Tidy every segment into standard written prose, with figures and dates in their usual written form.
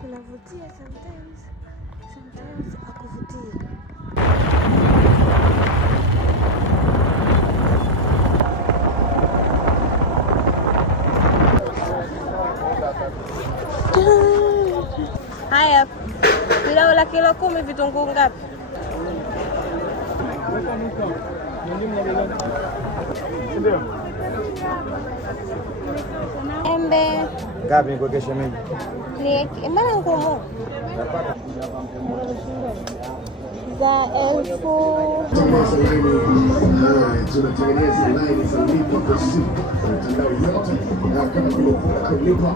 kunavutia sometimes hakuvutii. Haya, pilau la kilo 10 vitunguu ngapi? Embe ngapi nikuwekeshe mimi? Ni mbona ngumu? Za 1000. Tunatengeneza line za lipa kwa simu mtandao yote kama kulipa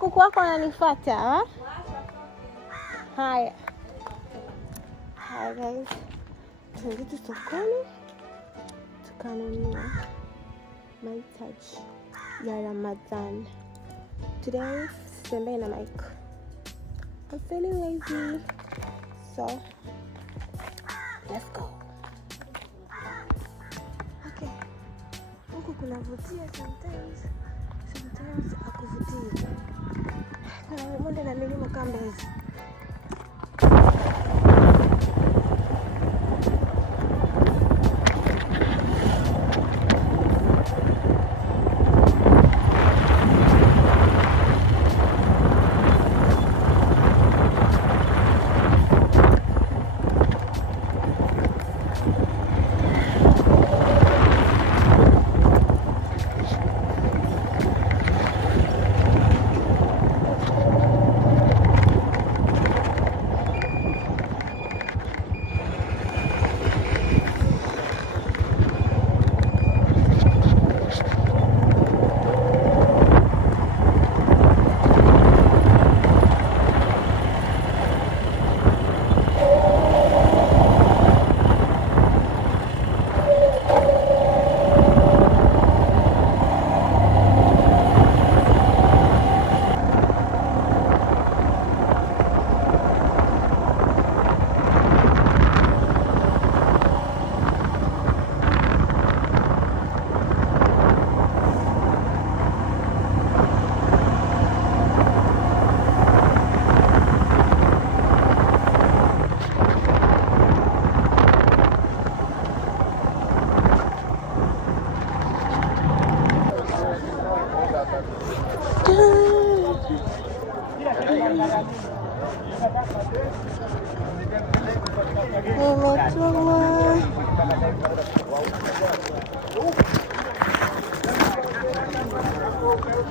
Kuku wako ananifuata. Haya guys, tunaenda sokoni tukanunua mahitaji ya Ramadhan. Today sitembei na mic, I'm feeling lazy, so let's go. Okay, huku kunavutia sometimes hakuvutii. Kuna mabonde na milima kama Mbezi.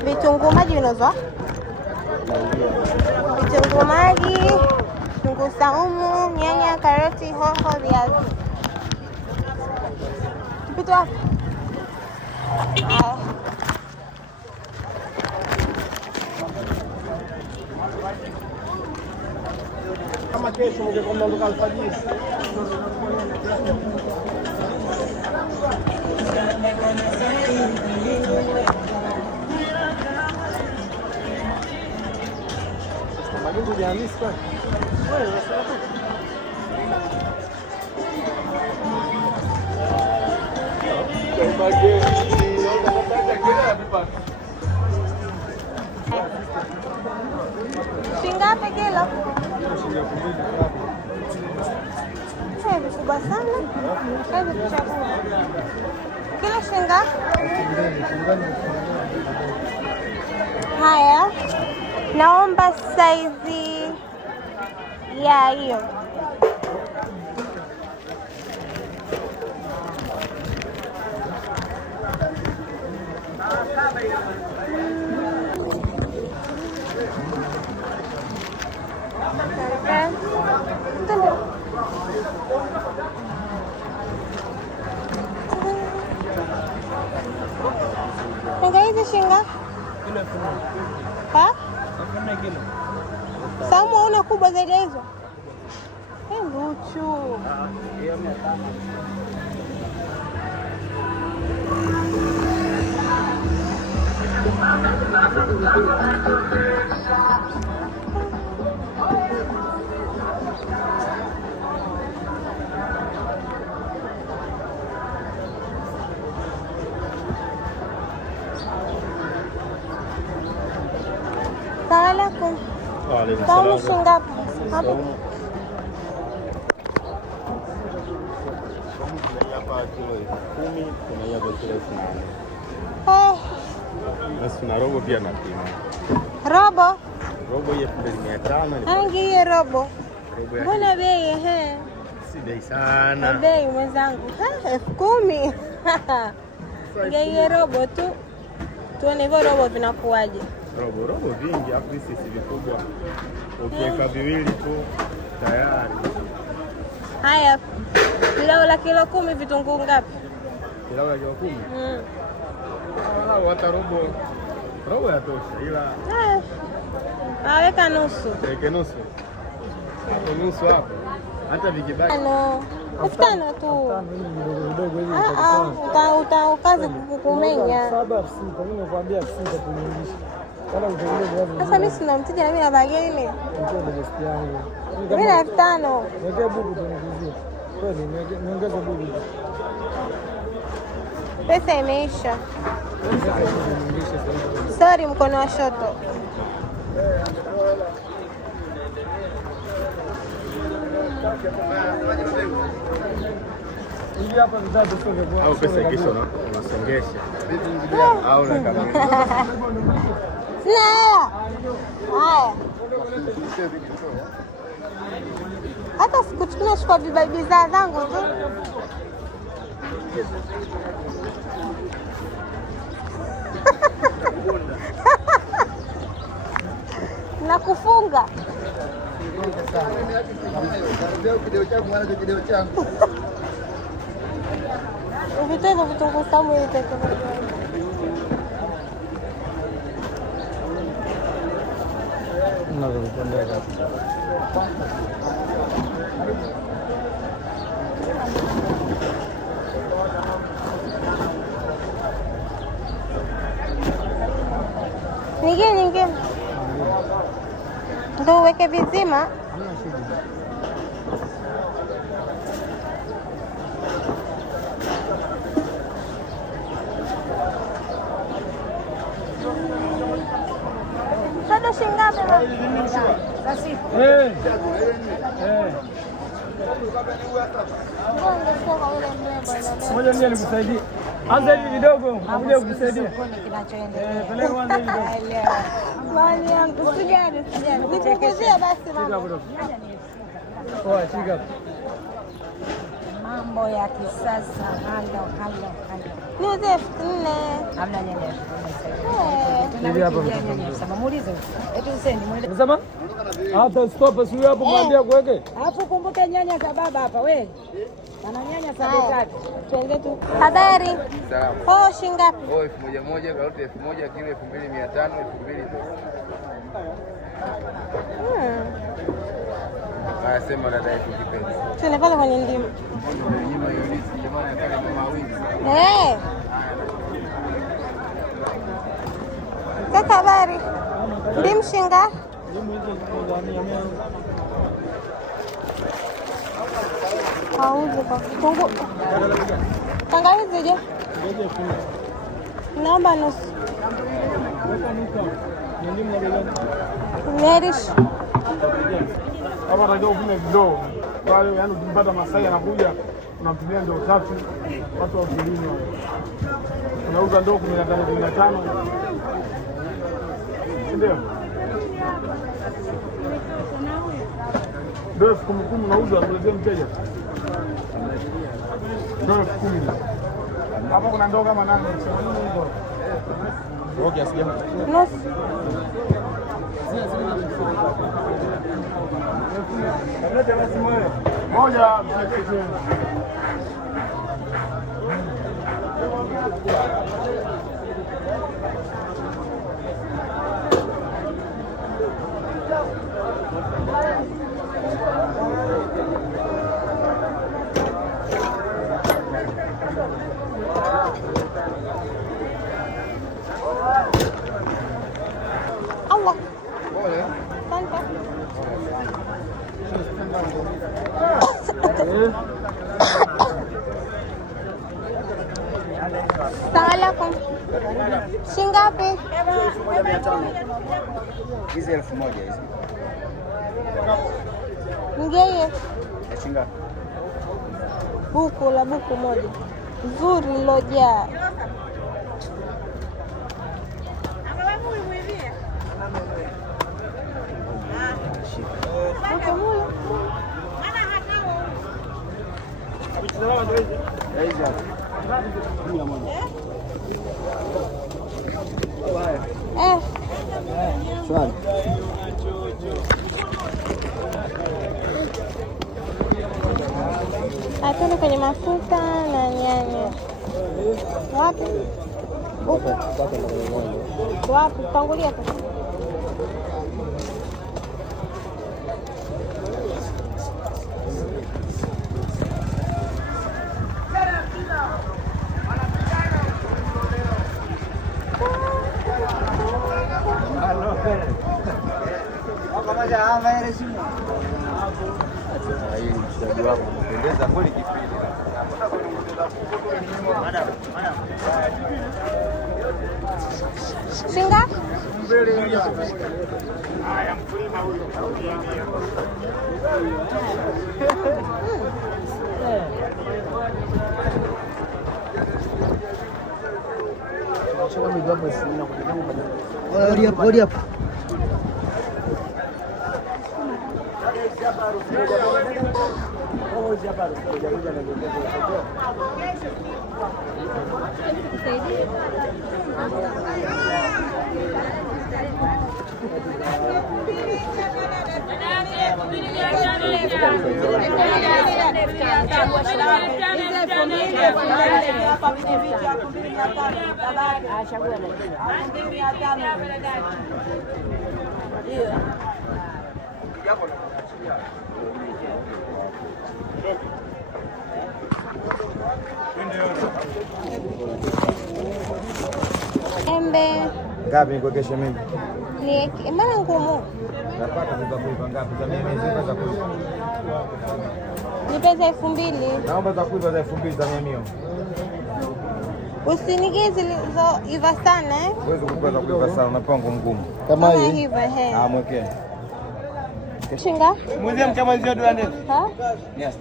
Vitunguu maji vinauzwa? Vitunguu maji, vitunguu saumu, nyanya, karoti, hoho, viazi. Tupite wapi? Kama kesho ungeondoka alfajiri. Magumu ya Hamisi kwa. Wewe unasema Shingapi kilo? Hivi kubwa sana. Hivi kuchagua. Kilo shingapi? Haya. Naomba saizi ya hiyo. Enggak itu sih enggak. Kilo 1000. Ha? 1000 kilo. Saumu una kubwa zaidi ya hizo? Luchu. Hiyo 500. Salakum. Saumu shingapi? Hapo. Hapa kilo 10, kuna hiyo kilo 8. Basi na robo pia napima. Robo? Robo ya 2500. Hangi hiyo robo. Robo Mbona bei si bei sana. Bei mwenzangu. 10,000. Hiyo robo tu. Tuone hivyo robo vinakuaje. Robo vingi hapo hizi si vikubwa. Ukiweka viwili tu tayari. Haya. Pilau la kilo 10 vitunguu ngapi? Pilau la kilo 10? Hata robo ya tosha ila weka nusu. Weke nusu. Hapo nusu hapo. Hata vikibaki. 5,000 tu. Utaukaze kukumenya. 7,000 mimi nakwambia 6 kuniingisha. Sasa mimi sina mteja na mimi na bageni. Mimi na 5,000. Weke bubu tunikuzia. Kweli niongeze bubu. Pesa imeisha. Sorry, mkono wa shoto. Au pesa ikisha unasongesha. Au unakamilisha. Haya. Hata sikuchukua chukua bidhaa zangu tu. Na kufunga. Uvitoe vitunguu saumu ili tekelezaje. Nyingine ndio uweke vizima. Sasa shingapi? Sasa Ngoja mimi nikusaidie. Anza hivi kidogo, ngoja kukusaidia. Peleka kwanza hivi kidogo. Mali yangu sijani. Nikukuzie basi mama. Poa, shika. Mambo ya kisasa. Halo. Ni uze 4. Hamna nyanya. Hivi hapa Muulize. Eti usendi mwende. Unasema? Hata stop sio hapo mwambia kuweke. Alafu kumbuke nyanya za baba hapa wewe. Ana nyanya za tatu. Twende tu. Habari. Salamu. Shingapi? 1,000, karoti 1,000, kilo 2,500, 2,000. Haya sema dada yetu kipenzi. Twende pale kwenye ndimu. Nyuma hiyo lisi jamani kale mama wingi. Kaka habari. Ndimu shingapi? Auze kwa kitunguu. Tangawizi je? Naomba nusu. Nerish. Hapa unajua uvune kidogo. Kwa hiyo yani ukimpata Masai anakuja unamtumia ndoo 3 watu wa kilimo. Unauza ndoo 15. Ndio. Ndoo 10 unauza kuletea mteja. Ndoo 10. Hapa kuna ndoo kama 8 hizo. Ndoo kiasi gani? Nusu. Moja. Hizi 1000 hizi. Ngeye. Shinga. Buku la buku moja. Nzuri lilojaa. Swali. Atende kwenye mafuta na nyanya. Wapi? Wapi? Tangulia hapo. Mshikaji wako mpendeza kweli kipindi. Shinga? Haya, mkulima huyo. Hodi hapa. Embe. Ngapi nikuwekeshe mimi? Ni mbona ngumu? Napata za kuiva ngapi? Za mimi zipo za kuiva. Ni pesa 2000. Naomba za kuiva za 2000 za mimi. Usinigie zilizoiva sana eh? Uweze kuiva za kuiva sana, unapewa ngumu. Kama hivi he. Ah, mwekee. Shinga? Mzee mke mwanzio dola ndizi. Ha? Yes.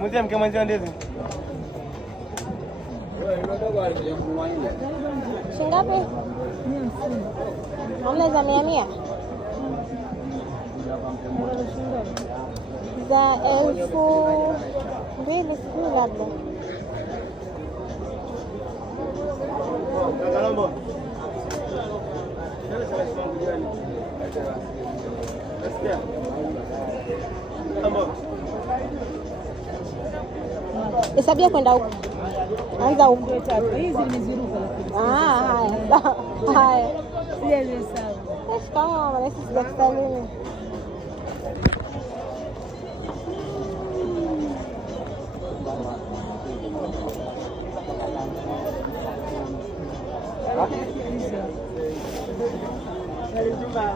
Mzee mke mwanzio ndizi. Shingapi? Hamna za 100? Za 2000 sijui labda. Hesabia kwenda huko. Anza huko. Hizi nimeziruka. Haya. Haya. Sije sawa. Shikamoo mama, na sisi tunakusalimia.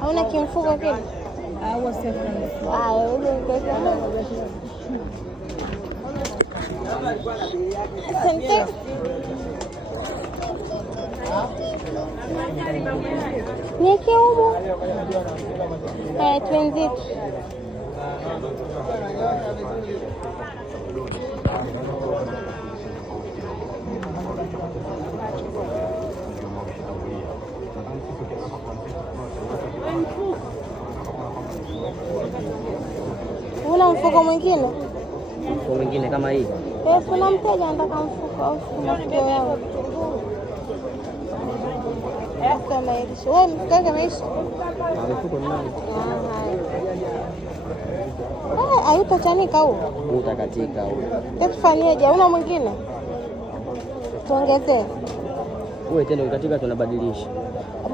Hauna kimfuko kile? Au sefu. Haya, uje ukaweke. Asante. Nieke humo. Twenzetu. Una mfuko mwingine? Mfuko mwingine kama hii? Kuna mteja anataka mfuko au mfuko yangu. Kama hicho. Wewe mfuko wako umeisha? Mfuko ni nani? Hayupo chanika huo. Utakatika huo. Tufanyeje? Una mwingine? Tuongezee. Wewe tena ukikatika tunabadilisha.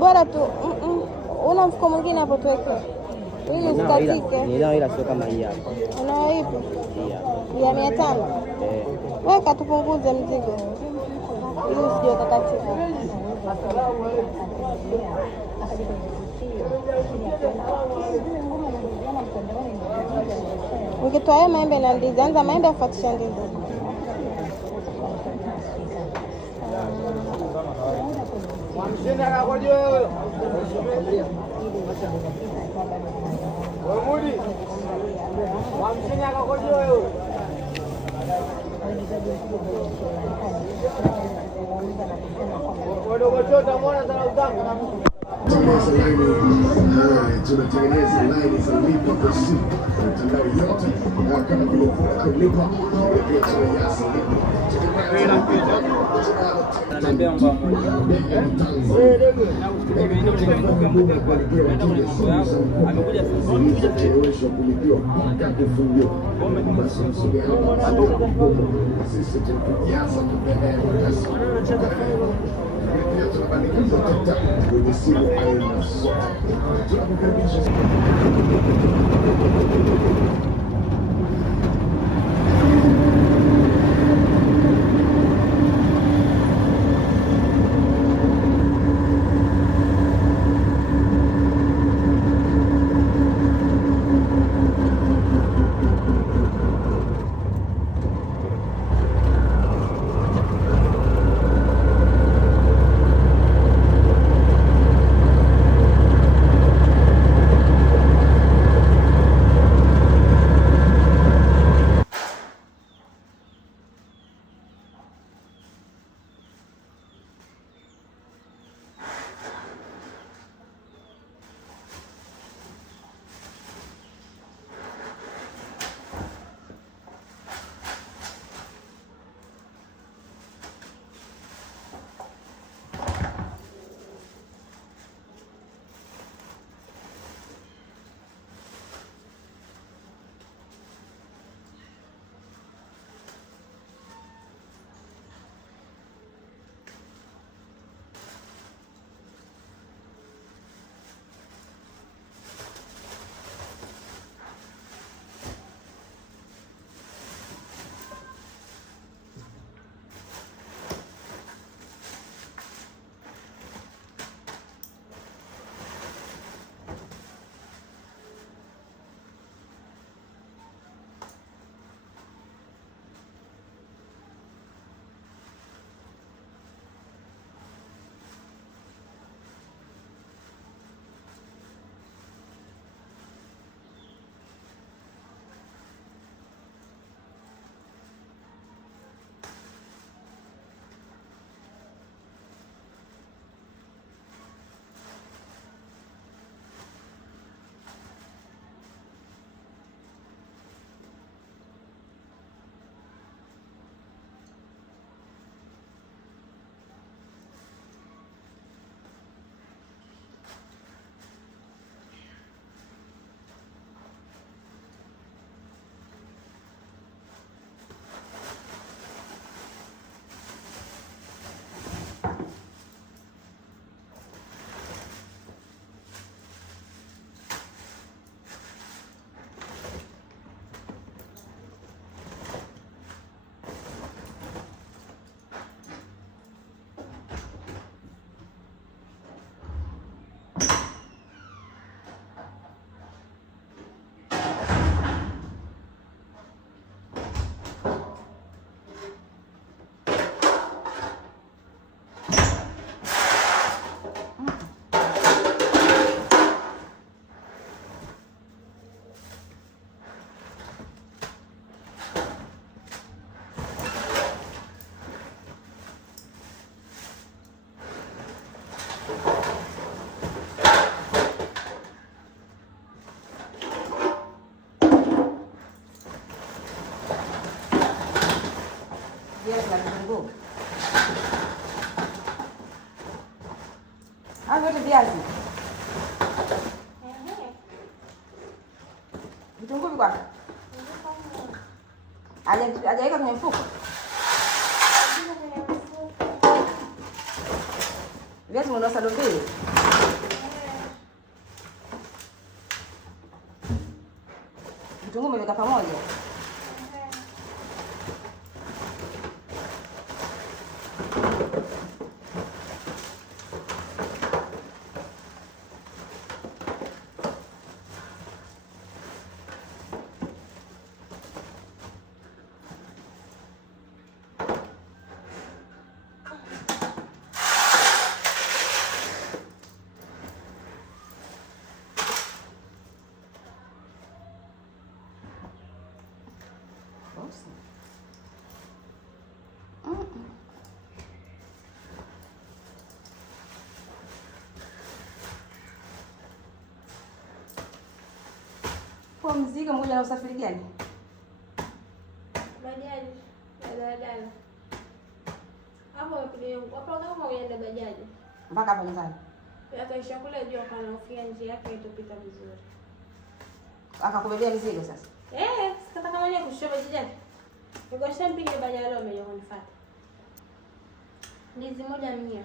Bora tu una mfuko mwingine hapo tuweke. Ili usikatike. Ninao ila sio kama hii hapa. Unao ipo? Ya 500. Weka tupunguze mzigo. Ili usije ukakatika. Ukitoa haya maembe na ndizi, anza maembe afuatisha ndizi. Tunatengeneza laini za lipa kwa simu mitandao yote kama vile Vodacom lipa, pia tuna Yasa lipa kulipiwa kufungiwa basi msogea sisi Yasa pia tunabandika tata kwenye simu aina zote. Tunakukaribisha vyote viazi, vitunguu viko wapi? Hajaweka kwenye mfuko. Viazi mwendosa dombili. Vitunguu umeweka pamoja. Kwa mzigo mmoja na usafiri gani? Bajaji. Daladala. Hapo kama uende bajaji. Mpaka hapa nyumbani. Akaisha kule juu akanahofia njia yake itopita vizuri. Akakubebea mizigo sasa. Sikataka mwenyewe kushusha bajaji yake. Niko shampiga bajaji leo ameja kunifuata. Ndizi moja 100.